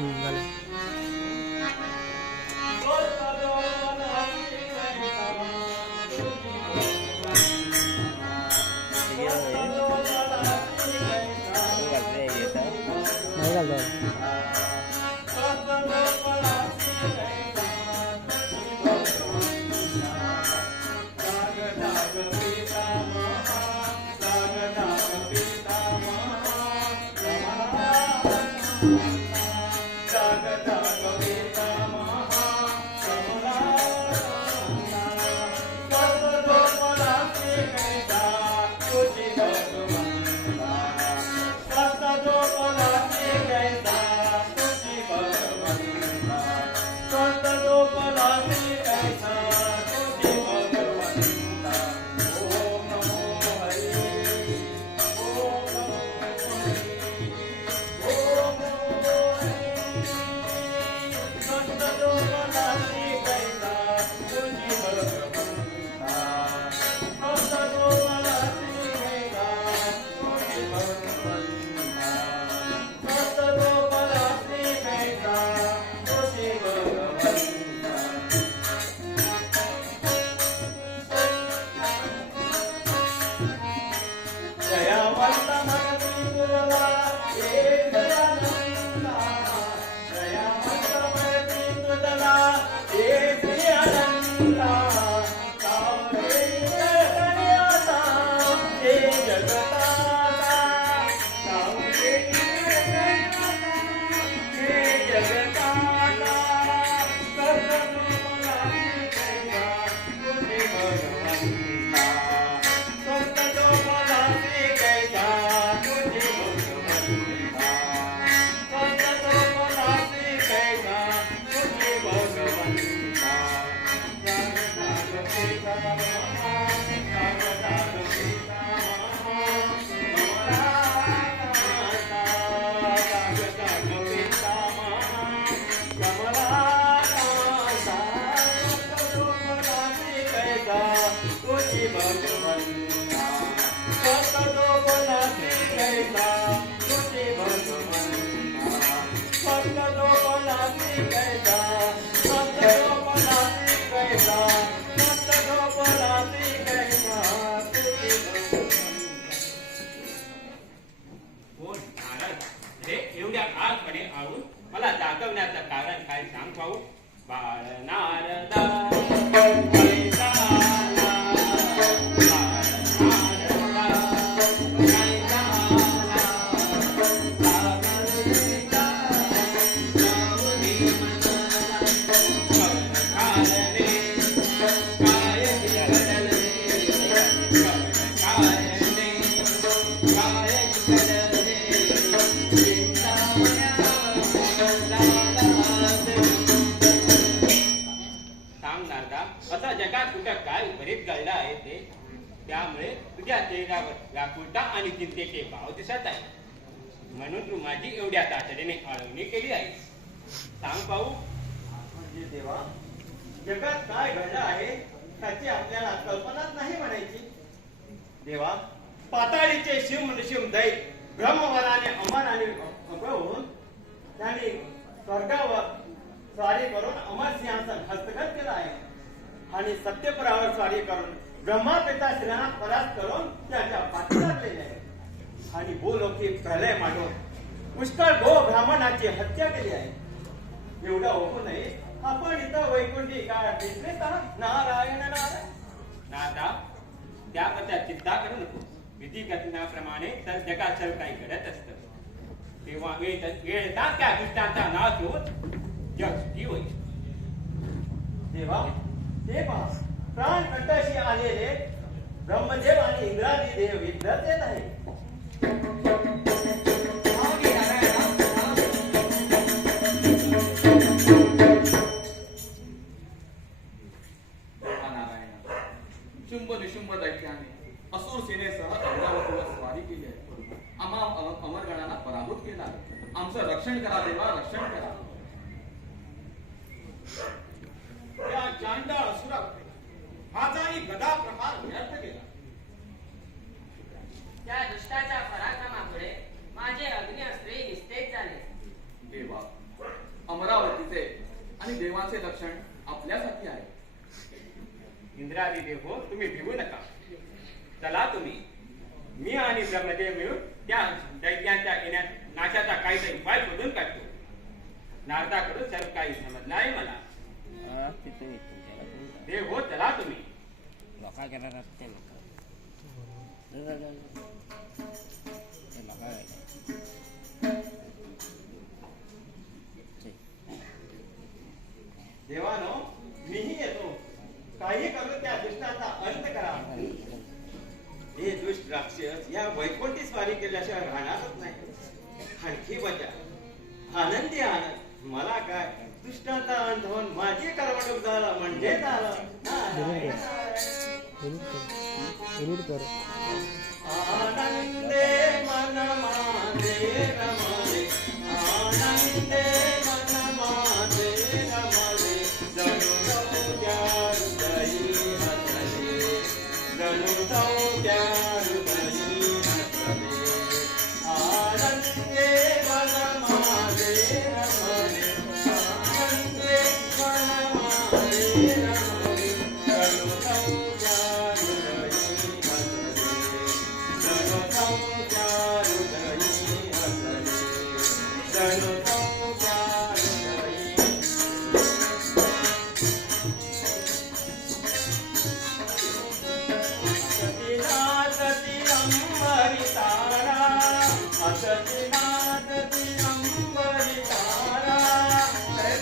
झाले. नाही घालतो. मला दाखवण्याचं कारण काय सांग पाहू. बाळ नारदा जगात कुठं काय बरेच घडलं आहे ते, त्यामुळे तुझ्या चेहऱ्यावर व्याकुळता आणि चिंतेचे भाव दिसत आहे. म्हणून तू माझी एवढ्या तातडीने आळवणी केली आहे. सांग पाहू. म्हणजे देवा, जगात काय घडलं आहे त्याची आपल्याला कल्पनाच नाही म्हणायची. देवा, पाताळीचे शिव नृसिंह दैत ब्रह्मवराने अमर आणि अमर होऊन त्यांनी स्वर्गावर स्वारी करून अमर सिंहासन हस्तगत केलं आहे आणि सत्यपुरावर स्वारी करून ब्रह्मा पिता श्रीराम परास्त करून त्याच्या पाठी लागलेले आहे आणि भूलोकी प्रलय मांडून पुष्कळ गो ब्राह्मणाची हत्या केली आहे. एवढं होऊ नये आपण इथं वैकुंठी काय दिसलेच आहात. नारायण नारायण. नारदा, त्याबद्दल चिंता करू नको. विधी घटनाप्रमाणे तर जगात सर्व काही घडत असतं. तेव्हा वेळ त्या दुष्टांचा नाश होत जग सुखी होईल. देवा, ते पहा, प्राण कंठाशी आलेले ब्रह्मदेव आणि इंद्रादी देव युद्धात येत आहे. शुंभ निशुंभ दैत्याने असुर सेनेसह अमरावतीवर स्वारी केली आहे. आम्हा अमरगणांना पराभूत केला. आमचं रक्षण करा देवा, रक्षण करा. त्या चांडाळ असुरावर हाचाही गदा प्रहार व्यर्थ केला. त्या दुष्टाच्या पराक्रमामुळे माझे अग्निअस्त्रे निस्तेज झाले. देवा, रक्षण आपल्यासाठी आहे. इंद्रादी देव हो, तुम्ही भिवू नका. चला तुम्ही, मी आणि ब्रह्मदेव मिळून त्या दैत्यांच्या येण्यात नाशाचा काहीतरी उपाय शोधून काढतो. नारदाकडून सर्व काही समजलं आहे मला. देव हो, चला तुम्ही. देवानो, मीही येतो. काही करून त्या दुष्टाचा अंत करा. हे दुष्ट राक्षस या वैकुंठी स्वारी केल्याशिवाय राहणारच नाही. आणखी बचा आनंदी आनंद. मला काय, दुष्टाचा अंत होऊन माझी करवणूक झालं म्हणजे झालं. एडिट कर. आनंदे मन माझे रमले, आनंदे मन माझे रमले, जणू नवद्या हृदयी हसले, जणू नवद्या हृदयी हसले. आनंदे मन माझे रमले, आनंदे मन माझे रमले, जणू नवद्या हृदयी हसले, जणू नवद्या हृदयी हसले, जणू नवद्या हृदयी. असती नाचती अंबरी तारा, असती नाचती अंबरी तारा,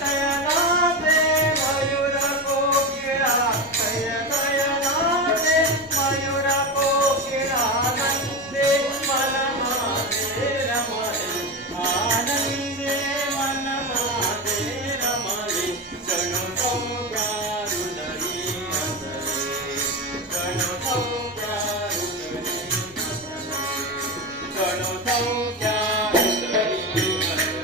दयनाचे मयूर कोकिळा, दयनाचे मयूर कोकिळा, आनंदे मन माझे रमले, आनंदे मन माझे रमले, जणू नवद्या हृदयी हसले, जणू नवद्या हृदयी हसले, जणू नवद्या हृदयी हसले.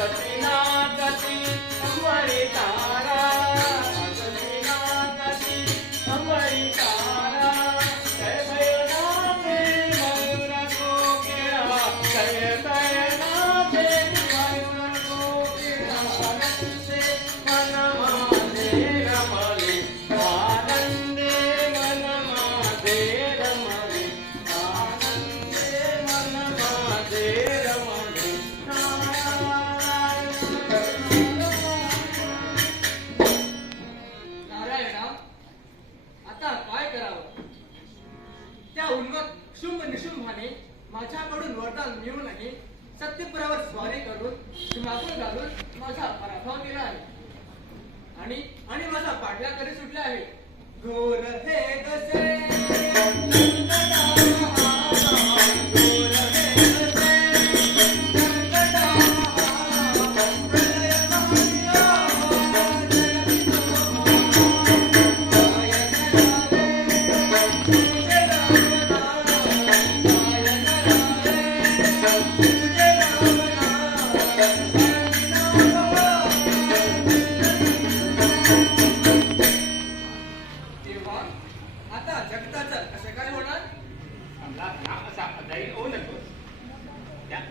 आसती नाचती अंबरी तारा, आसती नाचती अंबरी तारा, दयनाचे मयूर कोकिळा, दयनाचे मयूर कोकिळा, आनंदे मन माझे रमले, आनंदे मन माझे रमले, आनंदे मन माझे रमले. नारायणा, आता काय करावं? त्या उन्मत शुंभ निशुंभाने माझ्याकडून वरदान मिळूनही सत्यपुरावर स्वारी करून सीमापूर घालून माझा पराभव केला आहे आणि माझा पाठला करी सुटला आहे. घोर हे कसे तेव्हा आता जगताचं कसं काय होणार? आमला ना असा अदाई होऊ नको.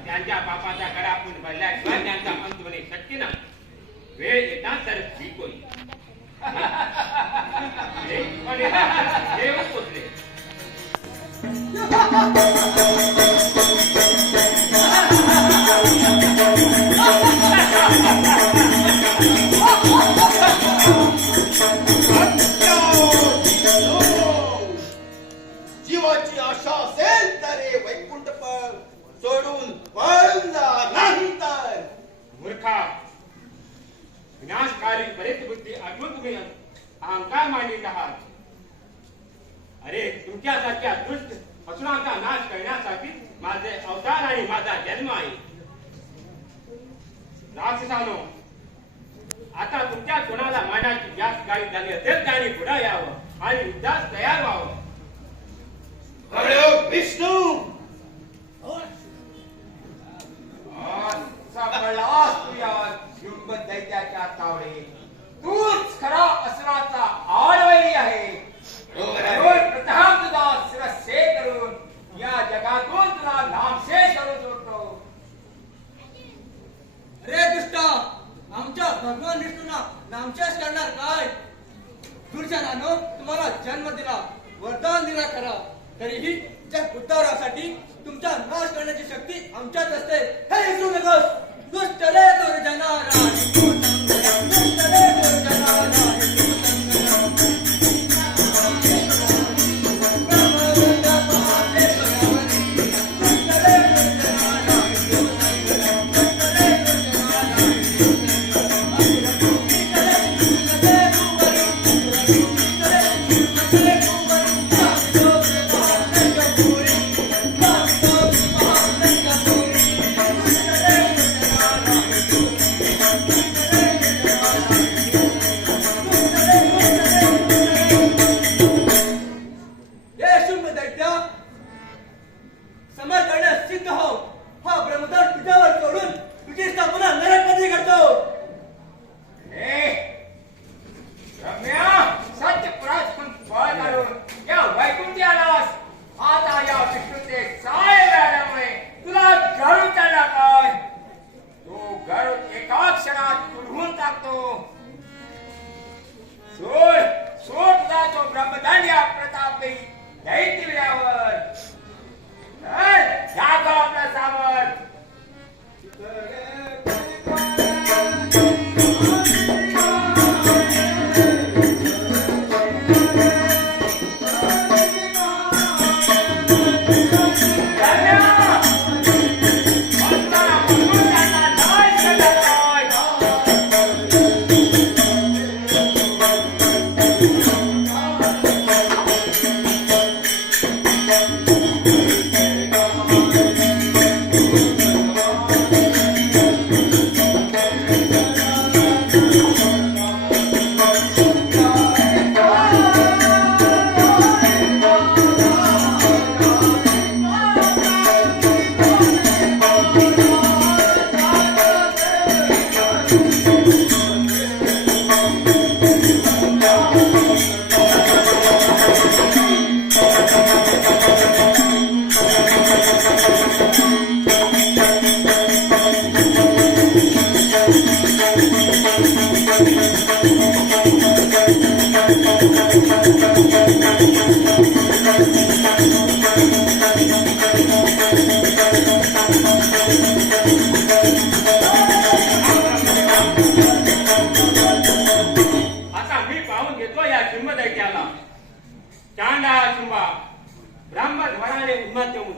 त्यांच्या पापाचा गडा आपण भरल्याशिवाय त्यांचा अंत होणे शक्य नाही. वेळ येता तर ठीक होईल. देव पोचले. जीवाची आशा असेल तर हे वैकुंठ पण सोडून पळून जा, नाही तर मूर्खा, विनाशकारी बरेच बुद्धी आठवून तुम्ही अहंकार मांडित आहात. अरे, तुमच्यासारख्या दुष्ट असुरांचा नाश करण्यासाठी माझे अवतार आणि माझा जन्म आहे. राक्षसानो, आता तुमच्या कोणाला मानाची जास्त काही झाली असेल त्याने पुढे यावं आणि युद्धास तयार व्हावं. विष्णू, सापडलास तू या शुंभ दैत्याच्या तावडे. तूच खरा असुराचा आडवैरी आहे. प्रथम तुझा शिरच्छेद करून या जगातून तुला नामशेष करून सोडतो. ब्रह्मदेवानं तुम्हाला जन्म दिला, वरदान दिला खरा, तरीही जग उद्धारासाठी तुमचा नाश करण्याची शक्ती आमच्यात असते हे विसरू नकोस. दुष्टले दुर्जनाला दुष्टले दुर्जनाला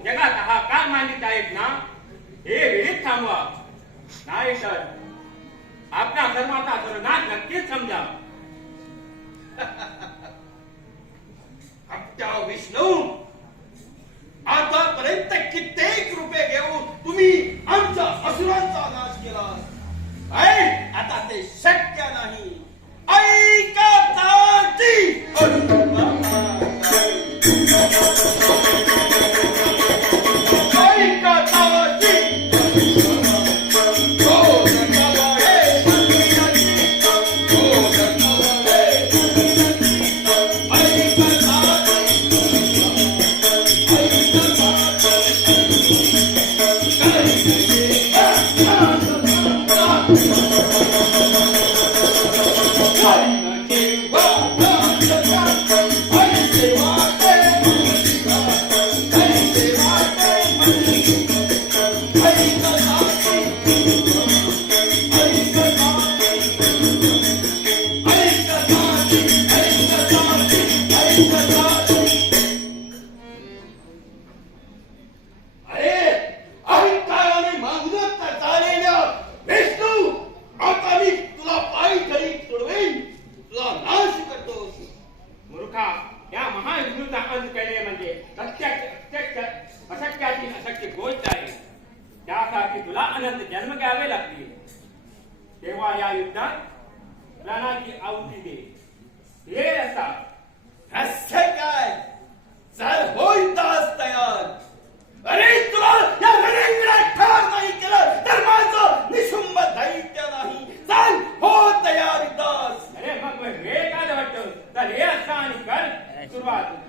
जगात हा का मानित आहेत ना हे वेळीच थांबवा, नाही तर आपला धर्माचा नाश नक्कीच समजा. हट्टा विष्णू, आतापर्यंत कित्येक रुपये घेऊन तुम्ही आमच्या असुरांचा नाश केला. आता ते शक्य नाही. ऐका अशक्य गोष्ट आहे. त्यासाठी तुला अनंत जन्म घ्यावे लागतील. तेव्हा या युद्धात प्राणाची आहुती दे. हे असा हास्य काय चल होईल दास तयार. अरे तुला या रणेंगणात ठार नाही केलं तर माझं निशुंभ दैत्य नाही. चल हो तयार दास. अरे मग हे काय वाटतं तर हे असा आणि कर सुरुवात.